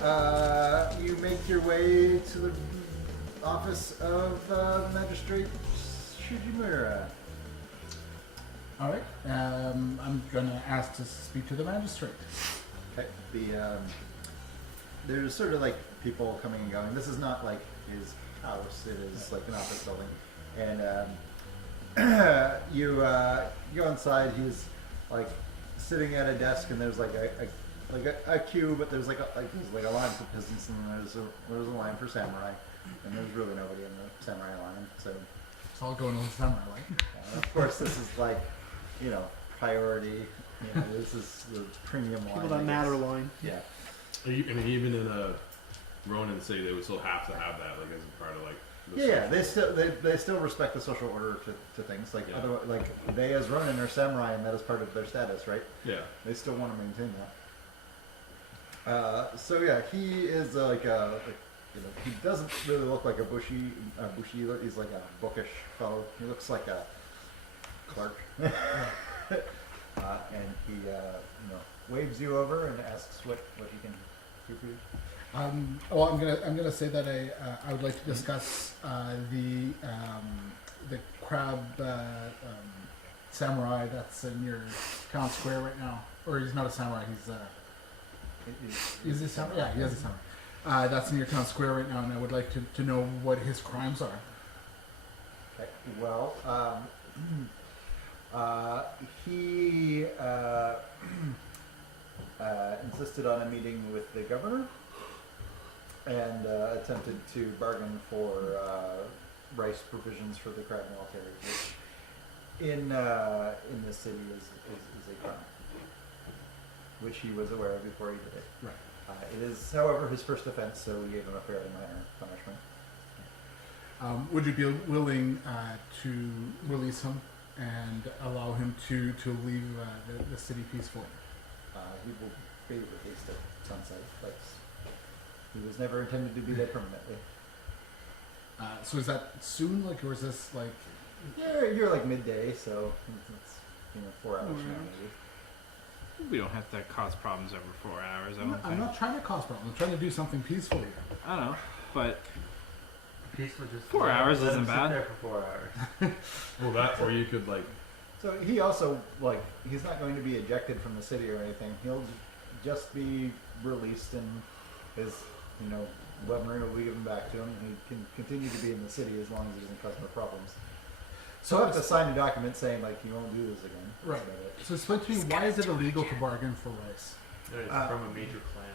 you make your way to the office of Magistrate Shujimura. All right. I'm gonna ask to speak to the magistrate. Okay. There's sort of like people coming and going. This is not like his house. It is like an office building, and you go inside. He's like sitting at a desk, and there's like a queue, but there's like a line for peasants, and there's a line for samurai, and there's really nobody in the samurai line. So It's all going on the samurai, right? of course, this is like priority. This is the premium line. People that matter line. Yeah. I mean, even in a Ronin city, they would still have to have that, like, as a part of, like, the Yeah, they still respect the social order to things. Like, Yeah. otherwise, like they as Ronin are samurai, and that is part of their status, right? Yeah. They still want to maintain that. So yeah, he is he doesn't really look like a bushy. He's like a bookish fellow. He looks like a clerk, and he waves you over and asks what he can do for you. Well, I'm gonna say that I would like to discuss the crab samurai that's in your town square right now. Or he's not a samurai. He's a samurai. Yeah, he is a samurai. That's in your town square right now, and I would like to know what his crimes are. Okay. Well, he insisted on a meeting with the governor and attempted to bargain for rice provisions for the crab military, which in this city is a crime, which he was aware of before he did it. Right. It is, however, his first offense, so we gave him a fairly minor punishment. Would you be willing to release him and allow him to leave the city peacefully? He will be released at sunset. He was never intended to be there permanently. So is that soon, or is this like? Yeah, you're like midday, so it's 4 hours from now maybe. We don't have to cause problems over 4 hours. I'm not trying to cause problems. I'm trying to do something peaceful here. I don't know, but Peaceful, just 4 hours let him isn't sit bad. there for 4 hours. Well, that, or you could, like... So he also, he's not going to be ejected from the city or anything. He'll just be released, and his, weaponry will be given back to him, and he can continue to be in the city as long as he doesn't cause no problems. So he'll have to sign a document saying, you won't do this again. Right. That's about it. So explain to me, why is it illegal to bargain for rice? It's from a major clan.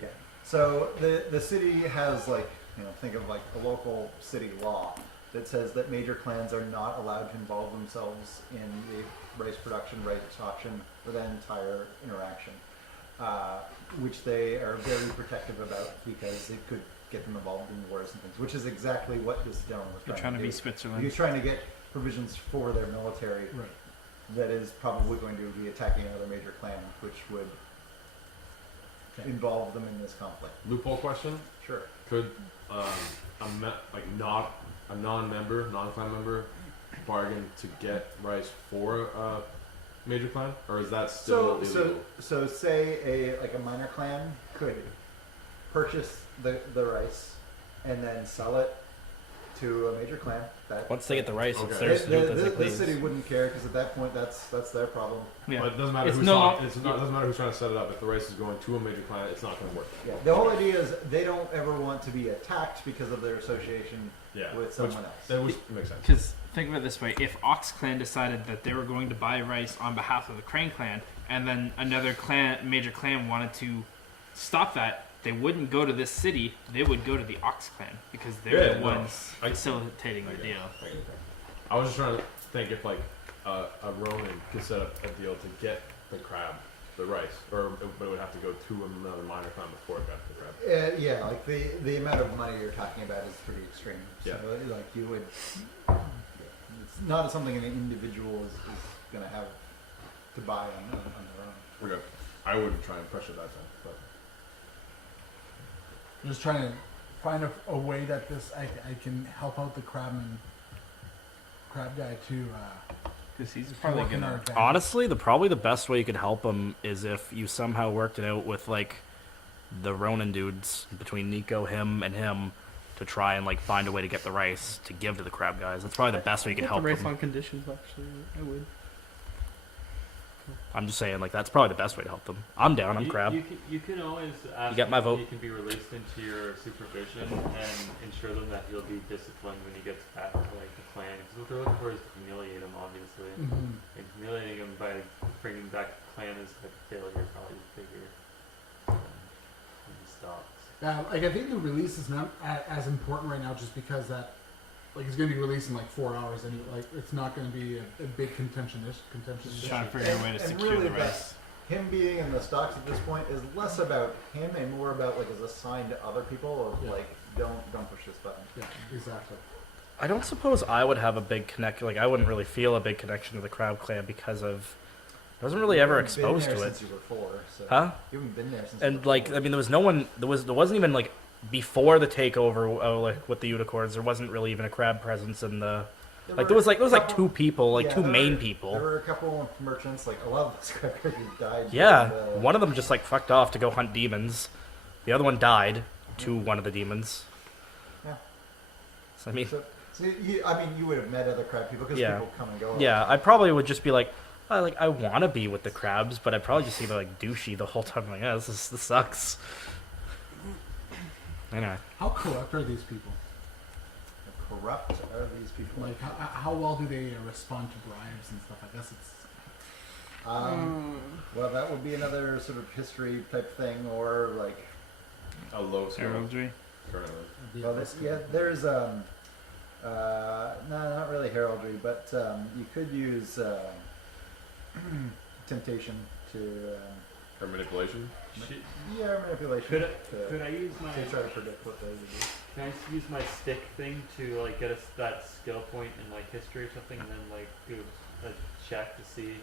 Yeah. So the city has think of a local city law that says that major clans are not allowed to involve themselves in the rice production, rice auction, or that entire interaction, which they are very protective about because it could get them involved in wars and things, which is exactly what this gentleman was You're trying trying to do. be Switzerland. He was trying to get provisions for their military Right. that is probably going to be attacking another major clan, which would involve them in this conflict. Loophole question? Sure. Could not a non-member, non-clan member, bargain to get rice for a major clan, or is that still illegal? So say a minor clan could purchase the rice and then sell it to a major clan. Once they get the rice, Okay. it's theirs to do with as they The please. city wouldn't care because at that point that's their problem. Yeah. But it doesn't matter It's who's no- it doesn't matter who's trying to set it up. If the rice is going to a major clan, it's not going to work. Yeah. The whole idea is they don't ever want to be attacked because of their association Yeah. with someone else. That would make sense. Because think of it this way: if Ox Clan decided that they were going to buy rice on behalf of the Crane Clan, and then another major clan, wanted to stop that, they wouldn't go to this city. They would go to the Ox Clan because they're Yeah, the no. ones facilitating the deal. I was just trying to think if a Ronin could set up a deal to get the crab, the rice, but it would have to go to another minor clan before it got the crab. Yeah, the amount of money you're talking about is pretty extreme. Yeah. So you would, it's not something an individual is going to have to buy on their own. Okay. I wouldn't try and pressure that then, but I'm just trying to find a way that I can help out the crab guy to. Because he's probably probably gonna- gonna. Honestly, probably the best way you could help him is if you somehow worked it out with the Ronin dudes between Nico, him, and him to try and like find a way to get the rice to give to the crab guys. That's probably the best way you can Put help the race them. on conditions, actually. I would. I'm just saying, like that's probably the best way to help them. I'm down. I'm crab. You can always ask got my if vote. he can be released into your supervision and ensure them that he'll be disciplined when he gets back to like the clan. Because what they're looking for is to humiliate him, obviously. Mm-hmm. And humiliating him by bringing back the clan is like a failure, probably figure. When he stops. Like I think the release is not as important right now, just because that, like, he's going to be released in like 4 hours, and like it's not going to be a big contention Just issue. trying to figure out a way to And secure really the rice. him being in the stocks at this point is less about him and more about like as a sign to other people of Yeah. like don't push this button. Yeah, exactly. I don't suppose I would have a big connection. Like I wouldn't really feel a big connection to the crab clan because of. I wasn't really ever You haven't been exposed there to it. since you were 4, so Huh? you haven't been there since. you And were like 4. I mean, there was no one. There wasn't even like before the takeover. Like with the unicorns, there wasn't really even a crab presence in the. Like there was like couple- 2 people, like yeah, 2 there main were- people. There were a couple of merchants, like a lot of those crab characters died. Yeah, during the- one of them just like fucked off to go hunt demons. The other one died to one of the demons. Yeah. So, I mean, So you would have met other crab people because Yeah. people come and go. all yeah, the I time. probably would just be like, I want to be with the crabs, but I'd probably just be like douchey the whole time. Like, yeah, this sucks. Anyway, How corrupt are these people? Corrupt are these people? Like, how well do they respond to bribes and stuff? I guess it's. Well, that would be another sort of history type thing, or like, A low score Heraldry. currently. well, there's no, not really heraldry, but you could use temptation to, Or manipulation. manipulation. Could I use my to try to predict what they would do. Can I use my stick thing to like get us that skill point in like history or something, and then like do a check to see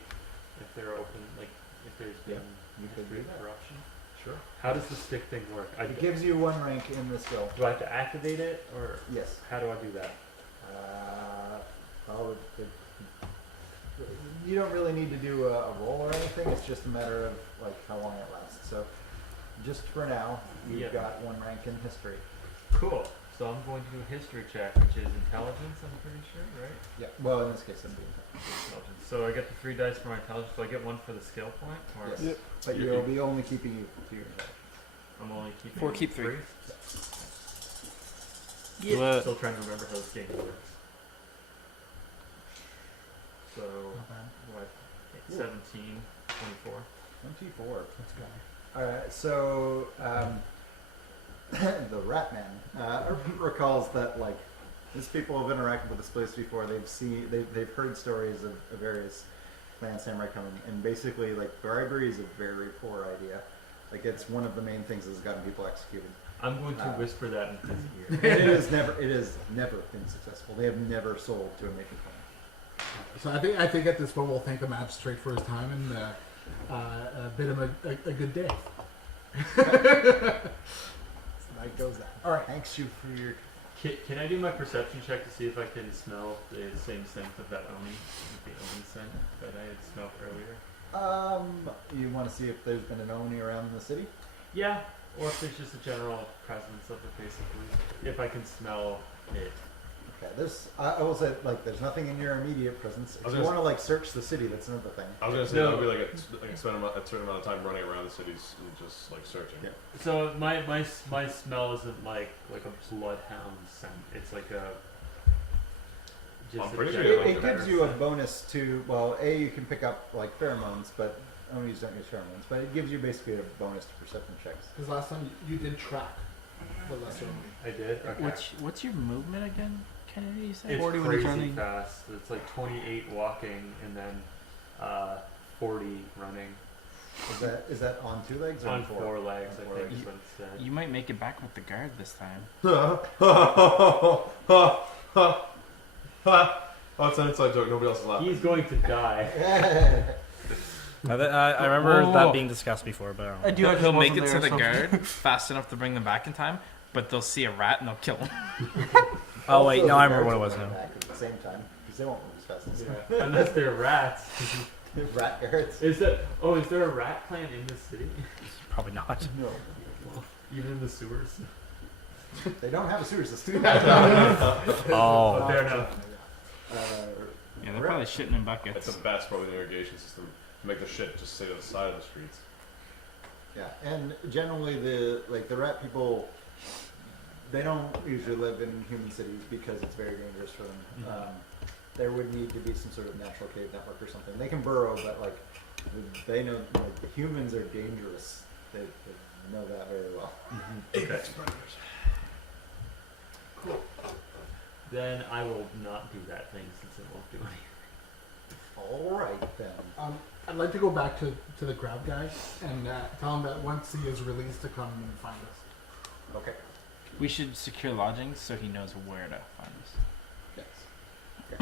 if they're open, like if there's Yeah, been you could history do of that. corruption? Sure. How does the stick thing work? It gives you 1 rank in the skill. Do I have to activate it, or Yes. how do I do that? Well, you don't really need to do a roll or anything. It's just a matter of like how long it lasts. So, just for now, you've Yep. got 1 rank in history. Cool. So I'm going to do a history check, which is intelligence. I'm pretty sure, right? Yeah. Well, in this case, I'm being Intelligence. So I get the 3 dice for my intelligence. Do I get 1 for the skill point, or yes. Yep. But you'll be only keeping you to your intelligence. I'm only keeping 4, keep 3. Yeah. Still trying to remember how this game works. So Not bad. what? 17, 24. 24. Let's go. All right. So the Rat Man recalls that like these people have interacted with this place before. They've heard stories of various clan samurai coming, and basically like bribery is a very poor idea. Like it's one of the main things that's gotten people executed. I'm going to whisper that in his ear. And it has never been successful. They have never sold to a major clan. So I think at this point we'll thank the magistrate for his time and bid him a good day. So that goes that. All right. Thanks you for your. Can I do my perception check to see if I can smell the same scent of that oni, the oni scent that I had smelled earlier? You want to see if there's been an Oni around in the city? Yeah, or if there's just a general presence of it, basically. If I can smell it. Okay, I will say like there's nothing in your immediate presence. If was you gonna want to like search the city, that's another thing. I was gonna say No. that would be like spend a certain amount of time running around the cities and just like searching. Yeah. So my smell isn't like a bloodhound scent. It's like a. I'm a pretty sure general It gives you a scent. bonus to you can pick up like pheromones, but Onis don't use pheromones. But it gives you basically a bonus to perception checks. Because last time you did track the lesser only. I did. Okay. What's your movement again, Kennedy? You said It's 40 when you're crazy running. fast. It's like 28 walking and then 40 running. Is that on 2 legs or On on 4? 4 legs, On I 4 think legs. is what it said. You might make it back with the guard this time. Oh, it's an inside joke. Nobody else is laughing. He's going to die. I remember Oh. that being discussed before, but I don't know. I do. He'll make it to the guard fast enough to bring them back in time, but they'll see a rat and they'll kill him. Oh wait, Also, no, the I remember what it guards was will now. run back at the same time because they won't move as fast as Yeah. Unless they're rats. rat guards. Is there a rat clan in this city? Probably not. No. Even in the sewers. They don't have a sewer system. Oh. Fair enough. Yeah, they're probably shitting in buckets. It's the best probably the irrigation system to make the shit just stay to the side of the streets. Yeah, and generally the rat people, they don't usually live in human cities because it's very dangerous for them. There would need to be some sort of natural cave network or something. They can burrow, but like they know like the humans are dangerous. They know that very well. Okay. Cool. Then I will not do that thing since it won't do anything. All right then. I'd like to go back to the crab guy and tell him that once he is released to come and find us. Okay. We should secure lodgings so he knows where to find us. Yes.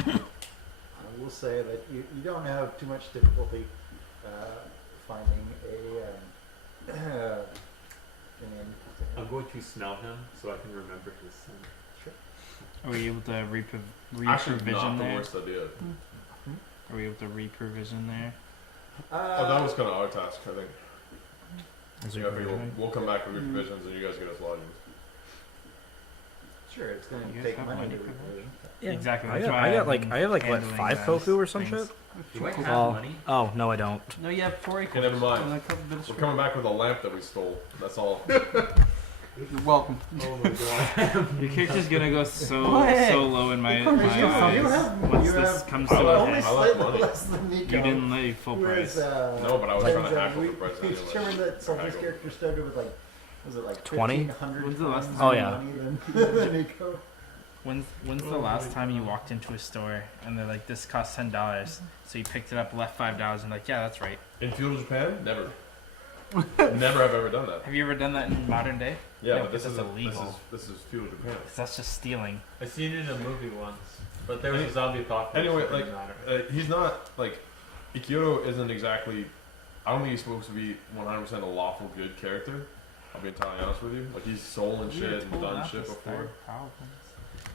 Okay. I will say that you don't have too much difficulty finding a an inn. I'm going to smell him so I can remember his scent. Are we able to Actually, reprovision not the there? worst idea. Are we able to reprovision there? Oh, that was kind of our task, I think. Is Yeah, there I think provisioning? we'll come back with revisions and you guys get us lodgings. Sure, it's going You to guys take have money money to for reprovision. Yeah. Exactly. I That's got, why I got I've like been I have like what handling 5 those koku or some things. shit. Do I have Oh. money? Oh no, I don't. No, you have 4 acres. Okay, never mind. And a couple bits We're for- coming back with a lamp that we stole. That's all. You're welcome. Oh my god. Your character's gonna go so What? low in my You eyes have- once you this have comes I to like- a only head. I like slightly money. less than Nico. You didn't lay full Who price. is, No, but I was trying to hack we, over the price we anyway. determined that Sultan's Haggle. character started with like, was it like 20? 1,500 When's the last times time- Oh, more yeah. money than Nico? When's the last time you walked into a store and they're like, this costs $10, so you picked it up, left $5, and like, yeah, that's right. In feudal Japan? Never. Never have ever done that. Have you ever done that in modern day? Yeah, Yeah, but this that's is illegal. This is feudal Japan. 'Cause that's just stealing. I seen it in a movie once, but there was a zombie apocalypse. Anyway, so it didn't matter. He's not like Ikiro isn't exactly. I don't think he's supposed to be 100% a lawful good character. I'll be entirely honest with you. Like he's stolen shit and done shit before.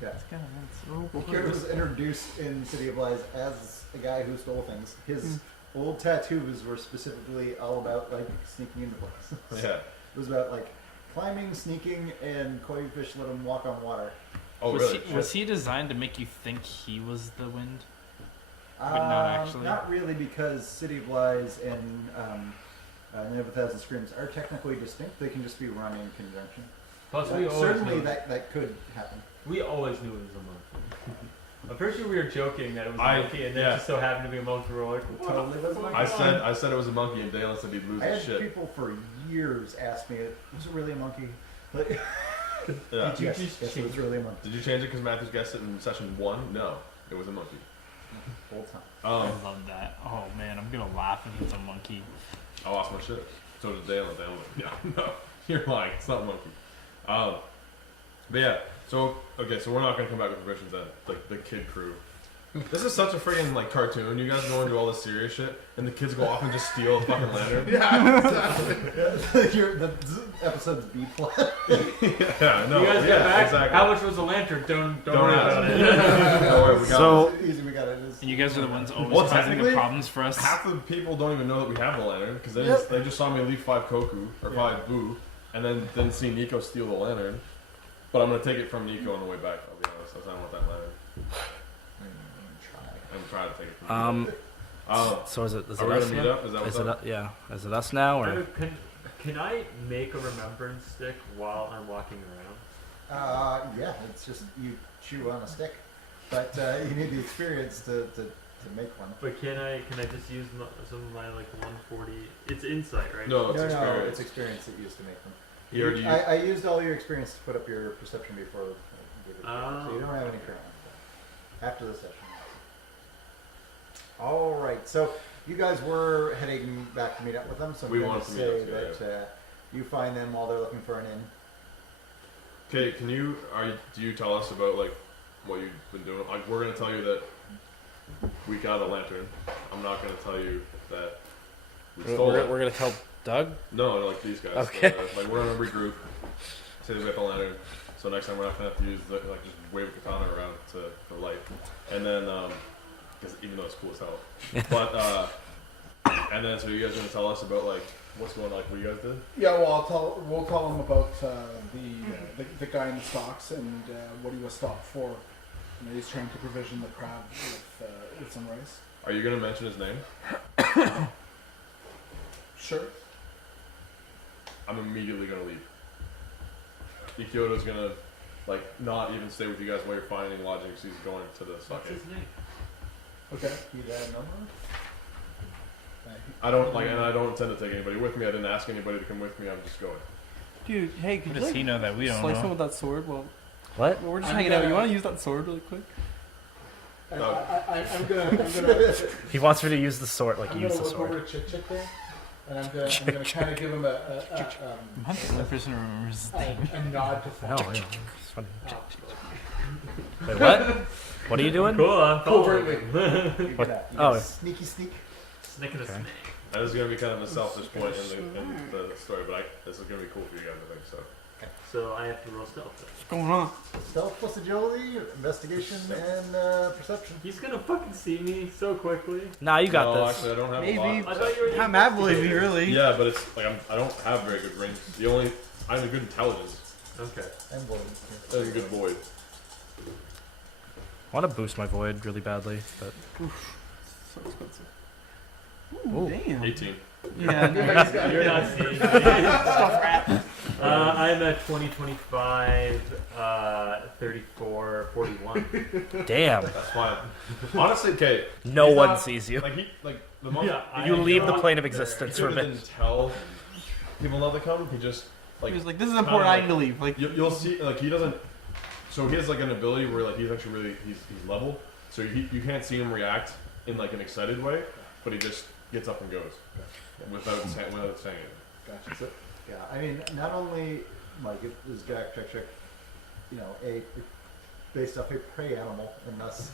Yeah. It's kind of Well, Kurt was introduced in City of Lies as a guy who stole things. His old tattoos were specifically all about like sneaking into places. Yeah. It was about like climbing, sneaking, and koi fish let him walk on water. Oh was really? He, was he designed to make you think he was the wind? But not actually? Not really, because City of Lies and Night of a Thousand Screams are technically distinct. They can just be run in conjunction. Plus, But we always certainly knew that could happen. we always knew it was a monkey. I'm pretty sure we were joking that it was a I- monkey, and then yeah. it just so happened to be a monkey. We were like, what? Totally was like I said it was a monkey, and Dalen said he'd lose I his had shit. people for years ask me, "Was it really a monkey?" Like, Yeah. Did you yes, just yes, it was change- really a monkey. Did you change it because Matthews guessed it in session 1? No, it was a monkey. Whole time. I love that. Oh man, I'm gonna laugh if it's a monkey. I lost my shit. So did Dalen. Dalen was like, yeah, no, you're lying. It's not a monkey. But yeah, so okay, so we're not gonna come back with provisions then. Like the kid crew. This is such a freaking like cartoon. You guys go into all this serious shit, and the kids go off and just steal a fucking lantern. The episode's B plot. Yeah, no, you guys yeah, get back. exactly. How much was the lantern? Don't Don't worry ask. about it. Don't worry, we got So- it. Easy, we got it. It's- And you guys are the ones always Well, causing the technically, problems for us. half the people don't even know that we have the lantern because they just saw me leave 5 koku or 5 boo, and then didn't see Nico steal the lantern. But I'm gonna take it from Nico on the way back. I'll be honest, I don't want that lantern. I'm trying to take it from Nico. So is it Are we us gonna meet now? up? Is that what's Is it up? yeah? Is it us now or? Can I make a remembrance stick while I'm walking around? Yeah, it's just you chew on a stick, but you need the experience to make one. But can I just use some of my like 140? It's insight, right? No, it's No, experience. it's experience that you used to make them. He already I used all your experience to put up your perception before. I gave it to you, Oh. so you don't have any current. After the session. All right, so you guys were heading back to meet up with them, so I'm We going wanted to to meet say up together, that you find them while they're looking for an inn. Okay, do you tell us about like what you've been doing? Like we're gonna tell you that we got a lantern. I'm not gonna tell you that we stole it. We're gonna tell Doug. No, like these guys. Okay. Like we're gonna regroup. Say that we got the lantern. So next time we're not gonna have to use like just wave a katana around for light. And then because even though it's cool as hell. But And then, so you guys gonna tell us about like what's going on, like what you guys did? Yeah, well, we'll tell him about the guy in the stocks and what he was stocked for. You know, he's trying to provision the crab with some rice. Are you gonna mention his name? Sure. I'm immediately gonna leave. Ikyoto's gonna like not even stay with you guys while you're finding lodging because he's going to the What's stockade. his name? Okay. You got a number? I don't like, and I don't intend to take anybody with me. I didn't ask anybody to come with me. I'm just going. Dude, hey, How could does he know that we don't slice him know? with that sword? Well, What? we're just I'm hanging out. gonna- You want to use that sword really quick? I'm gonna He wants me to use the sword, like I'm use gonna the look over sword. to Chick Chick there, and I'm gonna kind of give him I'm the only person who remembers his name. a nod to No, follow. yeah, it's funny. Wait, what? What are you doing? Cool, I'm Covertly. You're What? gonna Oh. sneaky sneak. Snick of the Okay. snake. That is gonna be kind of a selfish point in the story, but this is gonna be cool for you guys, I think. So. So I have to roll stealth. What's going on? Stealth plus agility, investigation, and perception. He's gonna fucking see me so quickly. Nah, you got No, this. actually, I don't have Maybe. a lot. I thought you were. Not mad believe me, really. Yeah, but it's like I don't have very good range. I have a good intelligence. Okay. And void. I have a good void. I want to boost my void really badly, but So expensive. Ooh. Damn. 18. Yeah. You're not seeing me. I'm at 20, 25, 34, 41. damn, That's fine. Honestly, okay. no he's one not- sees you. Like the moment You leave the not- plane of existence he for a didn't bit. tell people not to come. He just He like was like, "This is important. I need to leave." Like, you'll see. Like he doesn't. So he has like an ability where like he's actually really he's level. So you can't see him react in like an excited way, but he just gets up and goes without saying it. Gotcha. So, yeah, I mean, not only like is Jack, you know, based off a prey animal, and thus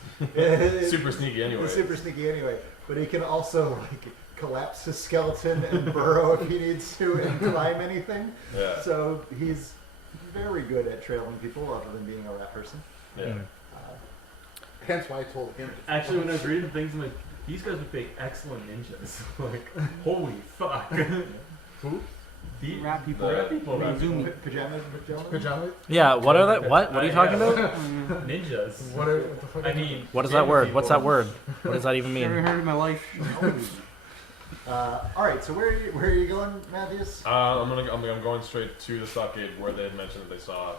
Super sneaky anyway. He's super sneaky anyway, but he can also like collapse his skeleton and burrow if he needs to and climb anything. Yeah. So he's very good at trailing people, other than being a rat person. Yeah. Mm. Hence why I told him. Actually, when I was reading things, I'm like, these guys would make excellent ninjas. Like, holy fuck. Who? The Rat people. The- Rat people. rat Zoom. Pajamas. Pajama. Yeah, what are that? What are you talking about? Ninjas. What the fuck? I mean, What is that word? What's that word? What does that even Never mean? heard in my life. All right. So where are you going, Matthews? I'm going straight to the stockade where they had mentioned that they saw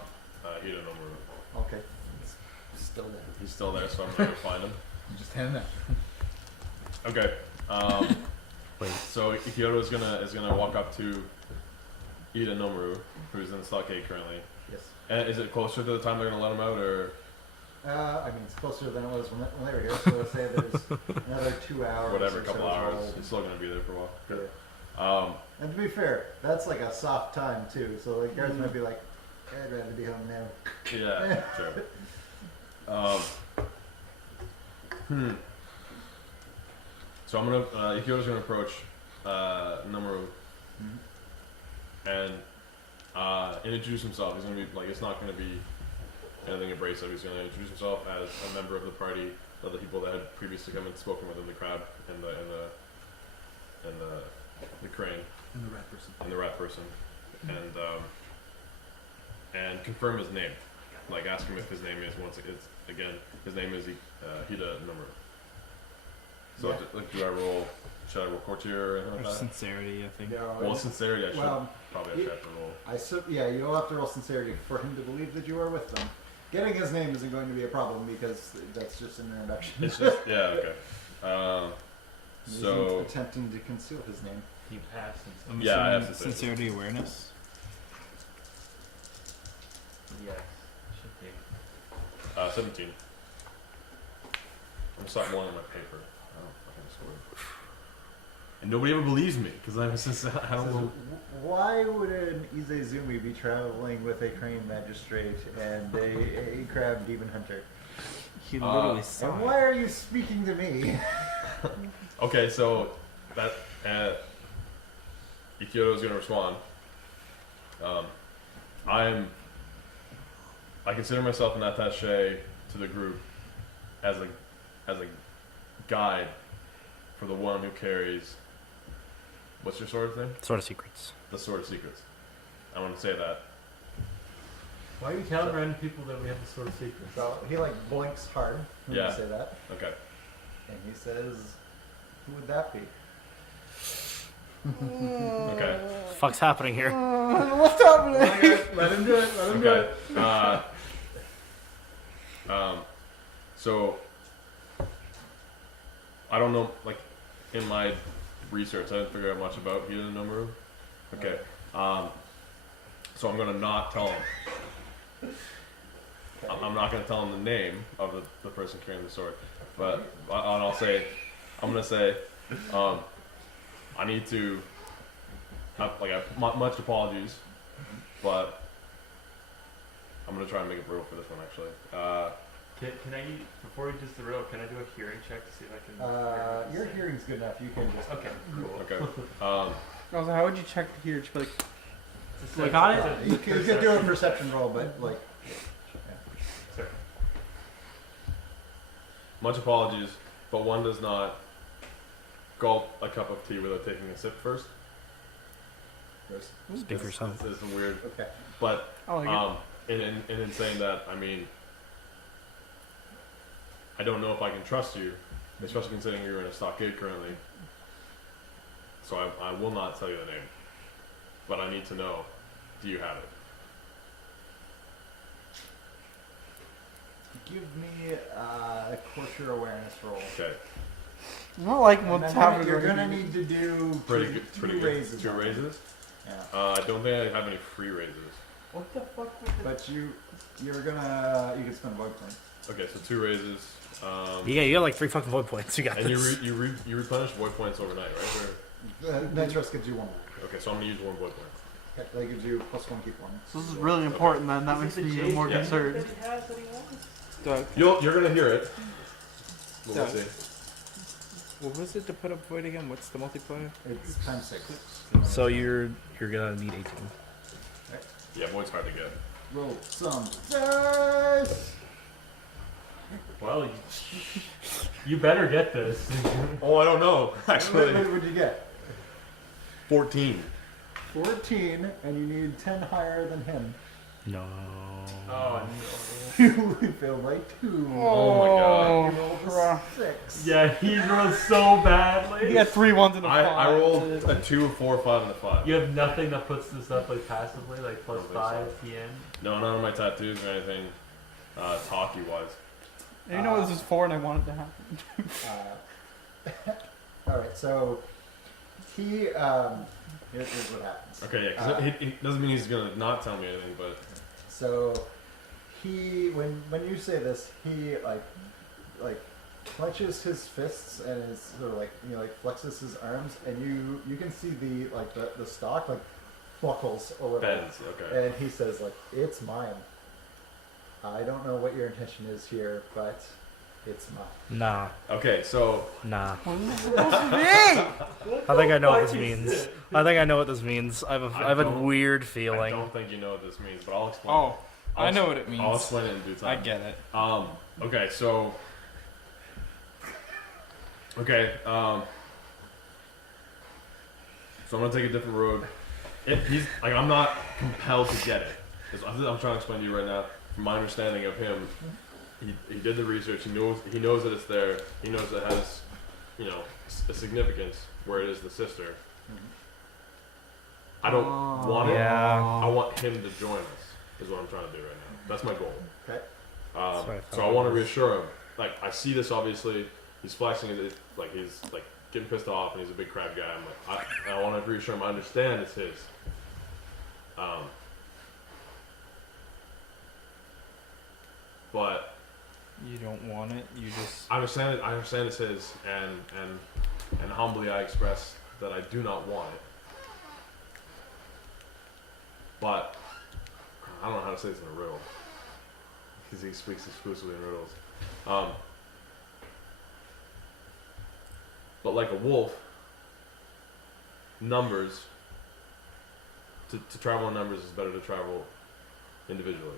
Hida no Mura. Okay. Still there. He's still there, so I'm gonna go find him. Just hand it. Okay. Wait. So Ikyoto is gonna walk up to Ida Nomuru, who's in the stockade currently. Yes. And is it closer to the time they're gonna let him out, or I mean, it's closer than it was when they were here. So let's say there's another 2 hours. whatever, a or couple so hours? total. He's still gonna be there for a while. Good. Yeah. And to be fair, that's like a soft time too. So the guards might be like, "I'd rather be home now." Yeah, sure. So I'm gonna Ikyoto's gonna approach Nomuru and introduce himself. He's gonna be like, it's not gonna be anything abrasive. He's gonna introduce himself as a member of the party of the people that had previously come and spoken with him, the crab and the crane And the rat person. and the rat person, and confirm his name. Like, ask him if his name is his name is Hida Nomura. So Yeah. like, should I roll courtier or anything Or like that? sincerity, I think. Yeah, Well, sincerity, I should Well, probably have to roll. yeah, you'll have to roll sincerity for him to believe that you are with them. Getting his name isn't going to be a problem because that's just an introduction. It's just yeah, okay. He So isn't attempting to conceal his name. you have since. I'm Yeah, I have assuming sincerity. awareness. Yes. Should be. 17. I'm starting one on my paper. I don't fucking score. And nobody ever believes me because I don't Says, know. why would an Izezumi be traveling with a crane magistrate and a crab demon hunter? He literally Uh, saw And it. why are you speaking to me? Okay, so that Ikyoto's gonna respond. I consider myself an attaché to the group as a guide for the one who carries What's your sword thing? Sword of Secrets. The Sword of Secrets. I want to say that. Why are you telling random people that we have the sort of secret? So he like blinks hard when Yeah. you say that, Okay. and he says, "Who would that be?" Okay. Fuck's happening here? What's happening? Let him do it. Let him do Okay. it. So I don't know. Like in my research, I didn't figure out much about Heated No Move. Okay. So I'm gonna not tell him. I'm not gonna tell him the name of the person carrying the sword, but I'll say, I'm gonna say, I need to have much apologies, but I'm gonna try and make it brutal for this one actually. Can I, before we just the riddle, can I do a hearing check to see if I can? Your hearing's good enough. You can just Okay, cool. Okay. Also, how would you check to hear? Just be like, Like on it? You could do a perception roll, but like, Sorry. Much apologies, but one does not gulp a cup of tea without taking a sip first. Speak for yourself. This is weird, okay. but I like it. in saying that, I mean, I don't know if I can trust you, especially considering you're in a stockade currently. So I will not tell you the name, but I need to know. Do you have it? Give me a culture awareness roll. Okay. I'm not liking And what's then happening. you're right gonna now. need to do Pretty two, good. two Pretty good. raises. Two on it. raises. Yeah. I don't think I have any free raises. What the fuck was it? But you can spend void points. Okay, so 2 raises. You got like 3 fucking void points. You got And this. you replenish void points overnight, right? Nitros gives you one. Okay, so I'm gonna use 1 void point. Okay, that gives you +1, keep one. So this is really important. Then that makes me even more Yeah. concerned. That he has that he wants? Doug, You're gonna hear it. We'll Doug. see. What was it to put up void again? What's the multiplier? It's times 6. So you're gonna need 18. Yeah, void's hard to get. Roll some dice. Well, you better get this. Oh, I don't know. What would you get? 14. 14, and you need 10 higher than him. No. Oh You failed by 2. Oh my god. You rolled a bruh. 6. no. Yeah, he rolled so badly. you got 3 ones and a 5. I rolled a 2, a 4, a 5, and a 5. You have nothing that puts this up like passively, like I don't think +5 so. PM. No, none of my tattoos or anything talky wise. And you know what this is for, and I want it to happen. Alright, so he, here's what happens. Okay, yeah, because it doesn't mean he's gonna not tell me anything, but So he, when you say this, he like clenches his fists and is sort of like flexes his arms, and you can see the stock like buckles a little. bends. Okay. And he says like, "It's mine. I don't know what your intention is here, but it's mine." Nah. Okay, so Nah. What is this supposed to be? I think I know what this fuck is means. this? I think I know what this means. I have a don't- weird I feeling. don't think you know what this means, but I'll explain. Oh, I know what it I'll means. explain it in due I time. get it. Okay, so. Okay, so I'm gonna take a different road. He's like, I'm not compelled to get it. I'm trying to explain to you right now. From my understanding of him, he did the research. He knows that it's there. He knows that it has, a significance where it is the sister. I don't want it. Yeah. I want him to join us. Is what I'm trying to do right now. That's my goal. Okay. That's what I So thought I it want to was. reassure him. Like, I see this obviously. He's flexing. He's like getting pissed off, and he's a big crab guy. I'm like, I want to reassure him. I understand it's his. But You don't want it. You just. I understand it. I understand it's his, and humbly I express that I do not want it. But I don't know how to say this in a riddle because he speaks exclusively in riddles. But like a wolf, numbers to travel in numbers is better to travel individually.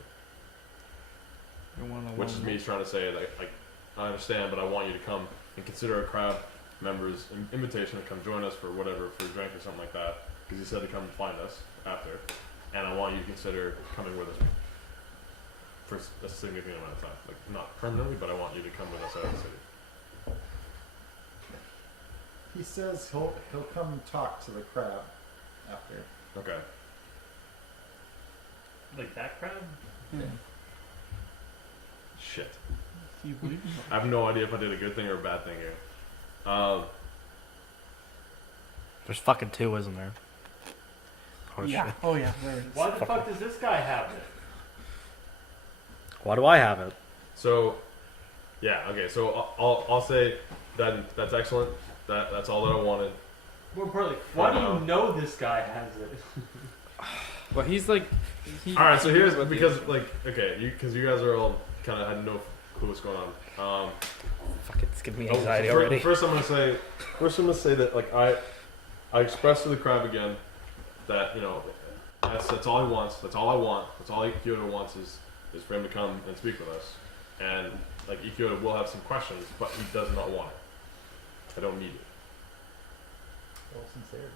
You want to Which is me trying to say like I understand, but I want you to come and consider a crab members an invitation to come join us for whatever, for a drink or something like that, because he said to come find us after, and I want you to consider coming with us for a significant amount of time, like not permanently, but I want you to come with us out of the city. He says he'll come talk to the crowd after. Okay. Like that crowd? Shit. You believe me? I have no idea if I did a good thing or a bad thing here. There's fucking 2, isn't there? Oh, Yeah. shit. Oh yeah. There it is. Why the fuck does this guy have it? Why do I have it? So, yeah, okay. So I'll say that that's excellent. That's all that I wanted. More importantly, why do you know this guy has it? Well, he's like. All right. So here's because like okay, because you guys are all kind of had no clue what's going on. Fuck, it's giving me Oh, anxiety so already. First, I'm gonna say that like I expressed to the crowd again that that's all he wants. That's all I want. That's all Kyoto wants is for him to come and speak with us. And like Kyoto will have some questions, but he does not want it. I don't need it. All sincerity.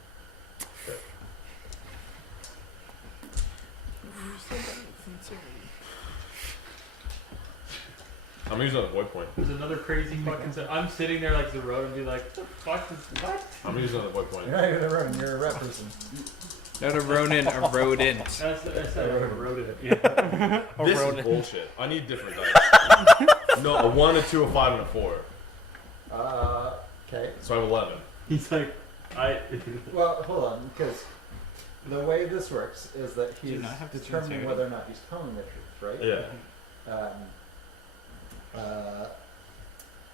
I'm using a void point. There's another crazy fucking. I'm sitting there like the road and be like, what the fuck is what? I'm using a void point. You're not even a Ronin, you're a ret person. Not a Ronin, a rodent. That's like a rodent. Yeah. This is bullshit. I need different dice. No, a 1, a 2, a 5, and a 4. Okay. So I have 11. He's like, Well, hold on, because the way this works is that Do you he's not have determining sincerity? whether or not he's telling the truth, right? Yeah.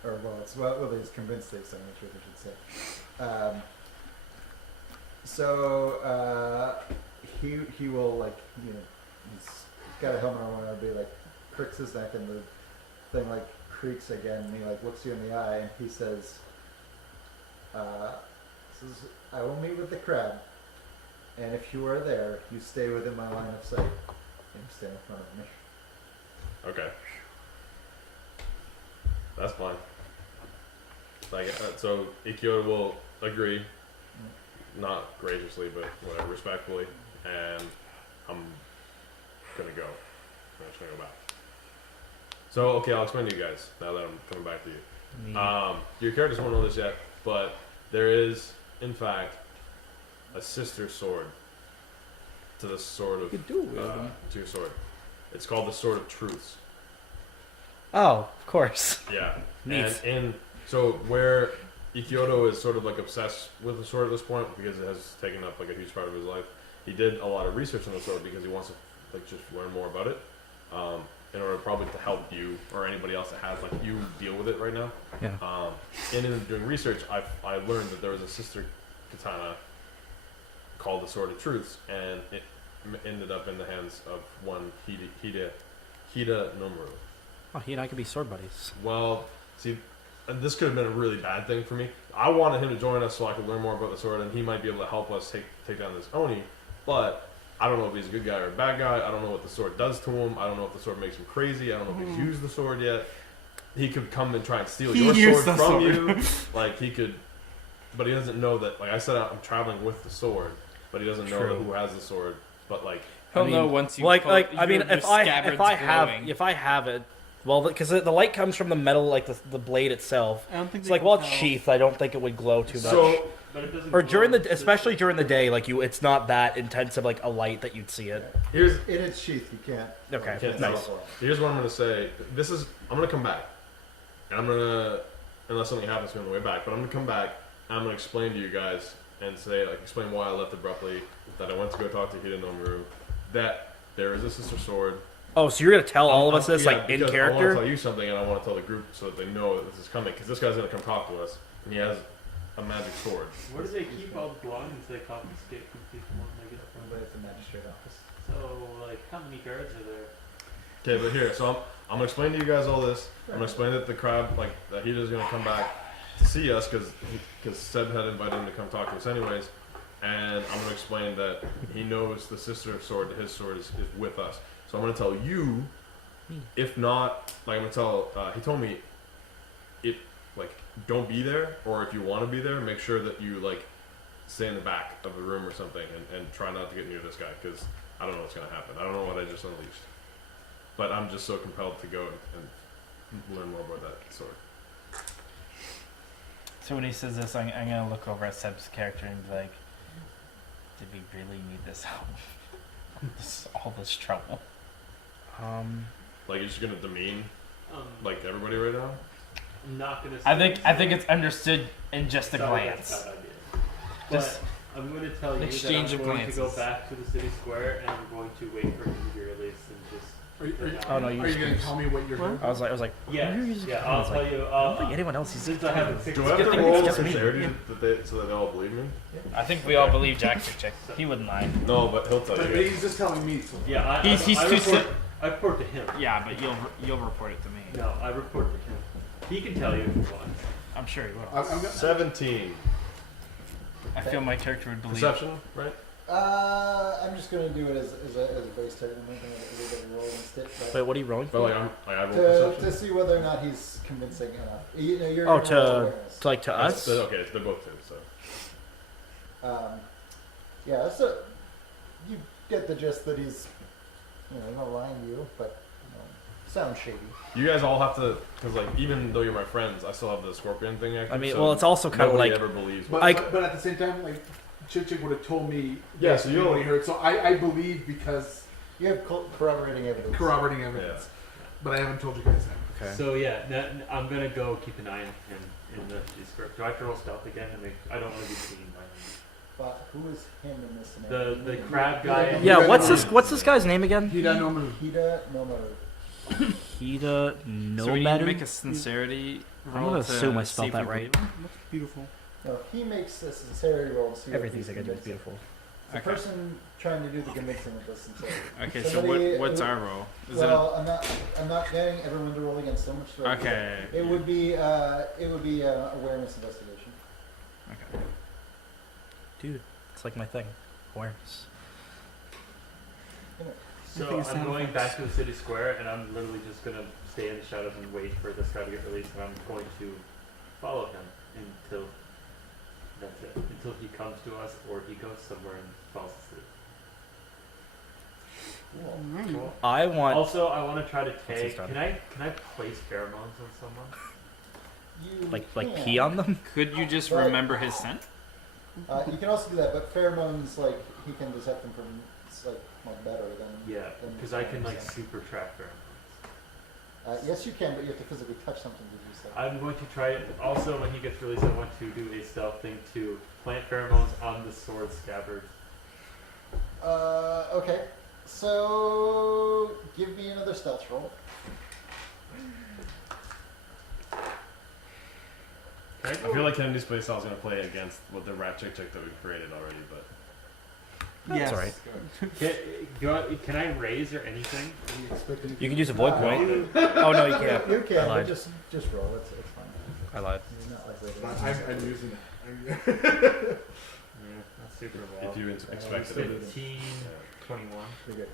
Or well, it's whether he's convinced that he's telling the truth, I should say. So he will like he's got a helmet on and be like cricks his neck and the thing like creaks again and he like looks you in the eye and he says, I will meet with the crowd and if you are there, you stay within my line of sight and you stand in front of me. Okay. That's fine. Like, so Ikyo will agree, not graciously, but whatever, respectfully, and I'm gonna go. I'm just gonna go back. So, okay, I'll explain to you guys now that I'm coming back to you. Your characters won't know this yet, but there is, in fact, a sister sword to the sword of to your sword. It's called the Sword of Truths. Oh, of course. Yeah. Neat. And so where Ikyoto is sort of like obsessed with the sword at this point because it has taken up like a huge part of his life. He did a lot of research on the sword because he wants to like just learn more about it. In order probably to help you or anybody else that has like you deal with it right now. Yeah. And in doing research, I learned that there was a sister katana called the Sword of Truths, and it ended up in the hands of one Hida Nomuru. Oh, he and I could be sword buddies. Well, see, this could have been a really bad thing for me. I wanted him to join us so I could learn more about the sword, and he might be able to help us take down this Oni. But I don't know if he's a good guy or a bad guy. I don't know what the sword does to him. I don't know if the sword makes him crazy. I don't know if he's used the sword yet. He could come and try and steal He your used sword the from sword. you. Like, he could... But he doesn't know that... Like I said, I'm traveling with the sword, but he doesn't know True. who has the sword. But, like... He'll I mean, know once you. Like, I mean, your if I scabbard's glowing. have it, well, because the light comes from the metal, like the blade itself. I don't think It's they like, can well, it's tell. sheathed. I don't think it would glow too much. So... but it doesn't. Or glow during the, consistently. especially during the day, like it's not that intense of like a light that you'd see it. Here's... In its sheath, you can't. Okay, Can't nice. tell. Here's what I'm going to say. I'm going to come back. And I'm going to, unless something happens to me on the way back, but I'm going to come back and I'm going to explain to you guys and say, like, explain why I left abruptly, that I went to go talk to Hida Nomuru, that there is a sister sword. Oh, so you're gonna tell all of us this Yeah, like in because I want to character? tell you something and I want to tell the group so that they know that this is coming, because this guy's going to come talk to us, and he has a magic sword. Where do they keep all the belongings they confiscate from people when they get Run from? by the magistrate office. So, like, how many guards are there? Okay, but here, so I'm gonna explain to you guys all this. I'm gonna explain that the crowd, like, that Hida's gonna come back to see us because Seb had invited him to come talk to us anyways. And I'm gonna explain that he knows the sister sword, his sword is with us. So I'm gonna tell you, if not, like I'm gonna tell. He told me, like don't be there, or if you want to be there, make sure that you like stay in the back of the room or something, and try not to get near this guy because I don't know what's gonna happen. I don't know what I just unleashed, but I'm just so compelled to go and learn more about that sword. So when he says this, I'm gonna look over at Seb's character and be like, "Did we really need this help? All this trouble?" Like you're just gonna demean Um, like everybody right now. I'm not gonna. I think it's understood in just a Sorry, glance. that's a bad idea. Just But I'm going to tell you that exchange I'm of going to go glances. back to the city square and I'm going to wait for him to be released and just. Oh, no, you Are you just- going to tell me what you're doing? I was like, Yeah, yeah. I I'll was tell like, you. I don't think anyone else is. Since I haven't fixed Do I have it. to think roll it's with just me. sincerity so that they all believe me? I think we all believe Jack's a chick. He wouldn't lie. No, but he'll tell But you. he's just telling me. So. Yeah, He's I too report, sim- I report to him. Yeah, but you'll report it to me. No, I report to him. He can tell you if he wants. I'm sure he will. I'm gonna, 17 I feel my character would believe. perception, right? I'm just gonna do it as a base type. I'm not gonna let everybody roll against it, Wait, but what are you rolling But for? like I roll to perception. see whether or not he's convincing enough. You know, you're Oh, gonna roll awareness. to like to us? Okay, they're both two. So Yeah, so you get the gist that he's, not lying to you, but sounds shady. you guys all have to, because like even though you're my friends, I still have the scorpion thing active. I mean, so well, it's also kind of nobody like ever believes. but, I- but at the same time, like, Chick would have told me. Yeah, so you'll- what he heard. So I believe because You have corroborating evidence. corroborating evidence. But I haven't told you guys that. okay. So yeah, I'm gonna go keep an eye on him in the script. Do I have to roll stealth again? I don't want to be seen by him. But who is him in this scenario? The crab guy. Yeah, what's this guy's name again? Hida no Mu. Hida Nomaru. Hida So we need to make Nomadu? a sincerity I'm roll gonna to assume I see spelled if that we right. believe him. Looks beautiful. No, he makes a sincerity roll to see if Everything's he's I can do is convincing. beautiful. The Okay. person trying to do the convincing of the sincerity. Okay, so Somebody- what's our roll? Is Well, I'm not getting everyone to roll against them. So it okay? It would be awareness investigation. Okay. Dude, it's like my thing. Awareness. So think it's I'm sound going effects. back to the city square, and I'm literally just gonna stay in the shadows and wait for this guy to get released, and I'm going to follow him until that's it. Until he comes to us, or he goes somewhere and falls asleep. Cool. I want. Also, I want to try to Once he's tag. done. Can I place pheromones on someone? You like can. pee on them? Could you just But- remember his scent? You can also do that, but pheromones he can detect them from better than. Yeah, than because I can pheromones. super track pheromones. Yes, you can, but you have to physically touch something to do so. I'm going to try it. Also, when he gets released, I want to do a stealth thing to plant pheromones on the sword scabbard. Okay. So give me another stealth roll. I feel like Kennedy's playstyle is gonna play against what the rat chick that we created already, but That's alright. Can I raise or anything? You can use a void point. Oh no, you can't. You I can, but lied. just roll. It's fine. I lied. You're not like I'm using it. Yeah, not super well. if you expected it. 15, 21. Pretty good.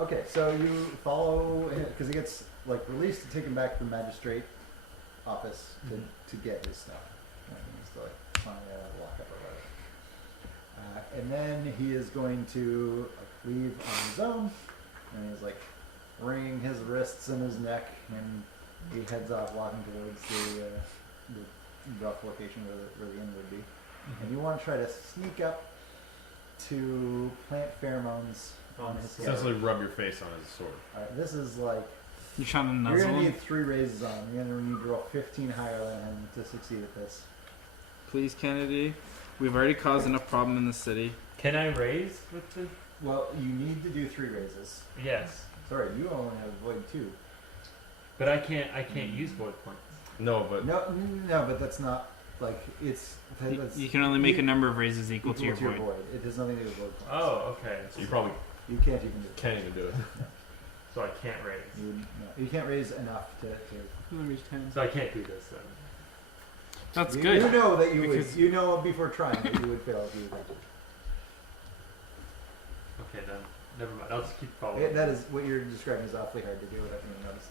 Okay, so you follow because he gets released to take him back to the magistrate office to get his stuff. He needs to sign a lockup or whatever. And then he is going to leave on his own, and he's wringing his wrists and his neck, and he heads off walking towards the rough location where the inn would be. And you want to try to sneak up to plant pheromones on his hair. Essentially, rub your face on his sword. Alright, this is You trying to you're nuzzle gonna him? need 3 raises on him. You're gonna need to roll 15 higher than him to succeed at this. Please, Kennedy. We've already caused enough problem in the city. Can I raise with the? Well, you need to do 3 raises. Yes, Sorry, you only have void 2. but I can't use void points. No, but No, but that's not it's. That's You can only make a number of raises equal to your equal void. It has nothing to do with void points. Oh, okay. so you probably You can't even do it. can't even do it. So I can't raise. You can't raise enough to. Let me reach 10. So I can't do this then. That's you, good. You know that you because- would. You know before trying that you would fail if you would. Okay, then never mind. I'll just keep following. That is what you're describing is awfully hard to do without being noticed.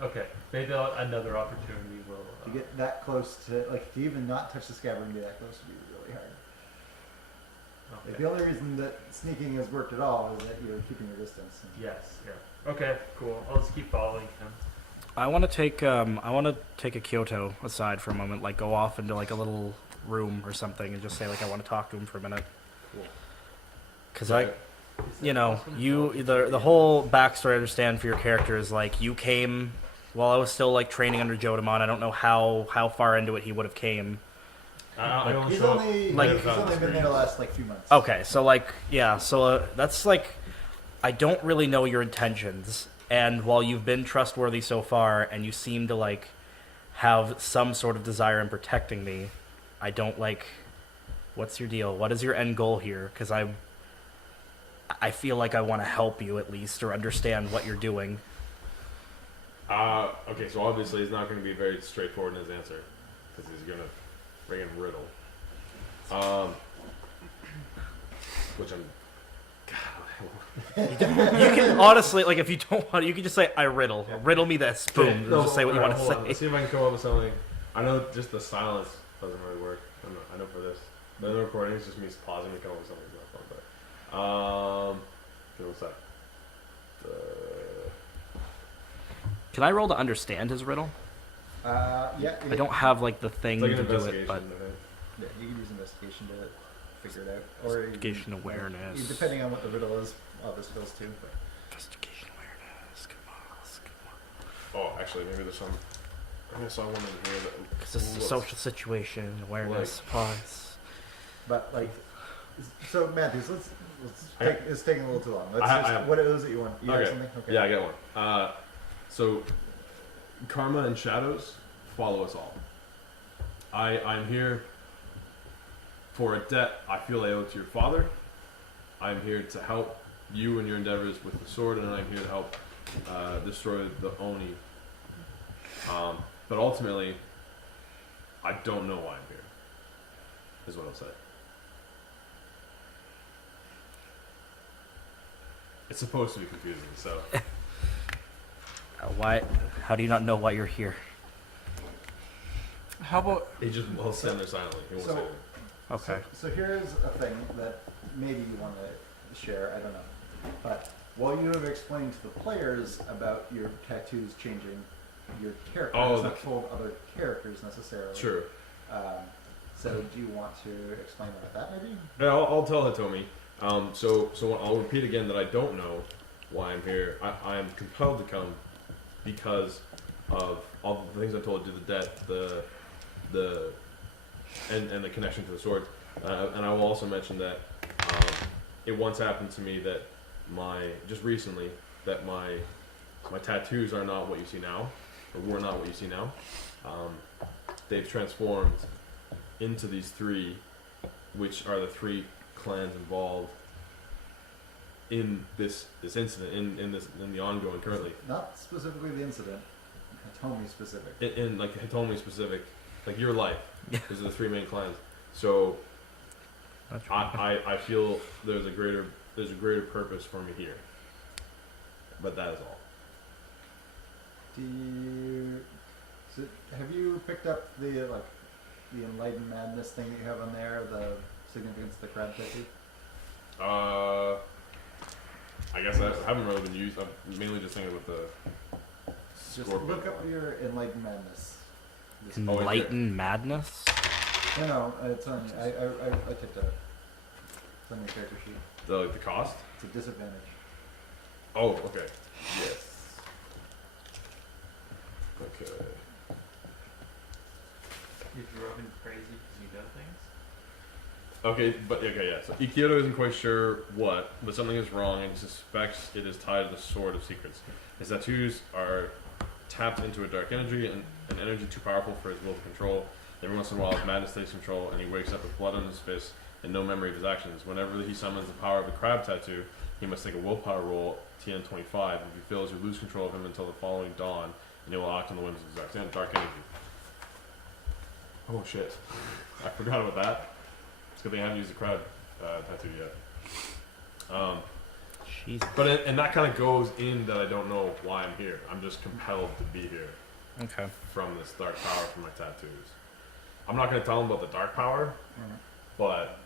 Okay, maybe another opportunity will. To get that close to, like, to even not touch the scabbard and be that close would be really hard. Like, Okay. the only reason that sneaking has worked at all is that you're keeping your distance. And Yes. Yeah. Okay. Cool. I'll just keep following him. I want to take a Kyoto aside for a moment, like go off into like a little room or something, and just say like I want to talk to him for a minute. Cool. Because the whole backstory I understand for your character is like you came while I was still like training under Jodamon. I don't know how far into it he would have came. I don't He's show only, like- he's only been there the last like few months. Okay, so like yeah, so that's like I don't really know your intentions, and while you've been trustworthy so far, and you seem to like have some sort of desire in protecting me, I don't like. What's your deal? What is your end goal here? Because I feel like I want to help you at least, or understand what you're doing. Okay, so obviously he's not going to be very straightforward in his answer because he's going to bring in riddle. Which I'm. You can honestly, like, if you don't want, you can just say I riddle me this. Boom. No, Just say what you alright, want to hold on. say. Let's see if I can come up with something. I know just the silence doesn't really work. I know for this. The other recording is just me pausing and coming up with something. Give me a sec. Can I roll to understand his riddle? Yeah. I don't have like the thing It's like to an do it, investigation. but I think. Yeah, you can use investigation to figure it out. Or investigation awareness. Depending on what the riddle is, this goes too. But Investigation awareness. Come on. Oh, actually, maybe there's some. I think I saw one in here that. Because this is a looks- social situation. Awareness applies. But like, so Matthews, let's I- take, it's taking a little too long. Let's I just have- what it is that you want. You have Okay. something? Okay. Yeah, I get one. So, karma and shadows follow us all. I'm here for a debt I feel I owe to your father. I'm here to help you in your endeavors with the sword, and I'm here to help destroy the Oni. But ultimately, I don't know why I'm here, is what I'll say. It's supposed to be confusing, so. Why? How do you not know why you're here? How about He just will stand there silently. He won't So- say anything. Okay. So here's a thing that maybe you want to share. I don't know. But while you have explained to the players about your tattoos changing your character, Oh, it's the- not told other characters necessarily. Sure. So do you want to explain about that maybe? Yeah, I'll tell Hitomi. So I'll repeat again that I don't know why I'm here. I am compelled to come because of all the things I told you, the debt, and the connection to the sword. And I will also mention that it once happened to me that just recently that my tattoos are not what you see now, or were not what you see now. They've transformed into these three, which are the three clans involved in this incident, in the ongoing currently. Not specifically the incident. Hitomi specific. In like Hitomi specific, like your life. Those are the three main clans. So That's right. I feel there's a greater purpose for me here. But that is all. So have you picked up the enlightened madness thing that you have on there, the significance of the crab tattoo? I guess I haven't really been used. I'm mainly just thinking with the Just scorpion look up one. your enlightened madness. This- Enlightened madness. No, it's on. I tipped it. It's on your character sheet. The cost. It's a disadvantage. Oh, okay. Yes. Okay. You're driving crazy because you know things. Okay, yeah. So Ikioto isn't quite sure what, but something is wrong, and he suspects it is tied to the Sword of Secrets. His tattoos are tapped into a dark energy, and an energy too powerful for his will to control. Every once in a while, his madness takes control, and he wakes up with blood on his fist and no memory of his actions. Whenever he summons the power of the crab tattoo, he must take a willpower roll, TN25. If he fails, you lose control of him until the following dawn, and he will act on the whims of his dark energy. Oh shit! I forgot about that. It's a good thing I haven't used the crab tattoo yet. Jesus. and that kind of goes in that I don't know why I'm here. I'm just compelled to be here Okay. from this dark power from my tattoos. I'm not gonna tell him about the dark power, but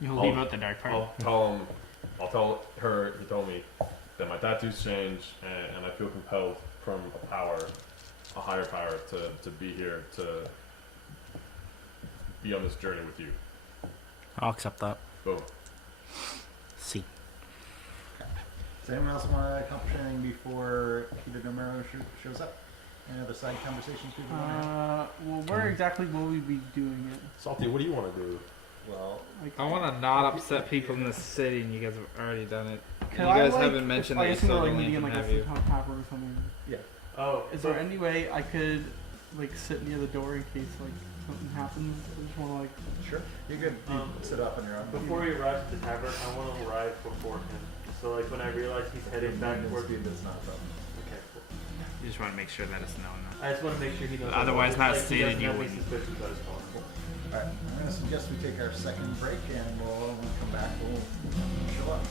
You'll I'll- leave out the dark part. I'll tell her. He told me that my tattoos changed, and I feel compelled from a power, a higher power, to be here to be on this journey with you. I'll accept that. Boom. See. Does anyone else want to accomplish anything before Koeru Mura shows up? Any other side conversations people want to have? Well, where exactly will we be doing it? Salty, what do you want to do? Well, Like, I want to not upset people in the city, and you guys have already done it. can you guys I, like, haven't mentioned I that you assume still we're have like a meeting in link like a and have you. futon tavern or something. Oh, Is there any way I could like sit near the door in case like something happens? I just want to like. sure. You could sit up on your own. before we arrive at the tavern, I want to arrive before him. So like when I realize he's heading back towards. That's not a problem. Okay, cool. You just want to make sure that it's known. I just want to make sure he knows. Otherwise, not he stated, doesn't you have any wouldn't. suspicions that it's possible. Alright, I'm going to suggest we take our second break, and when we come back, we'll show up.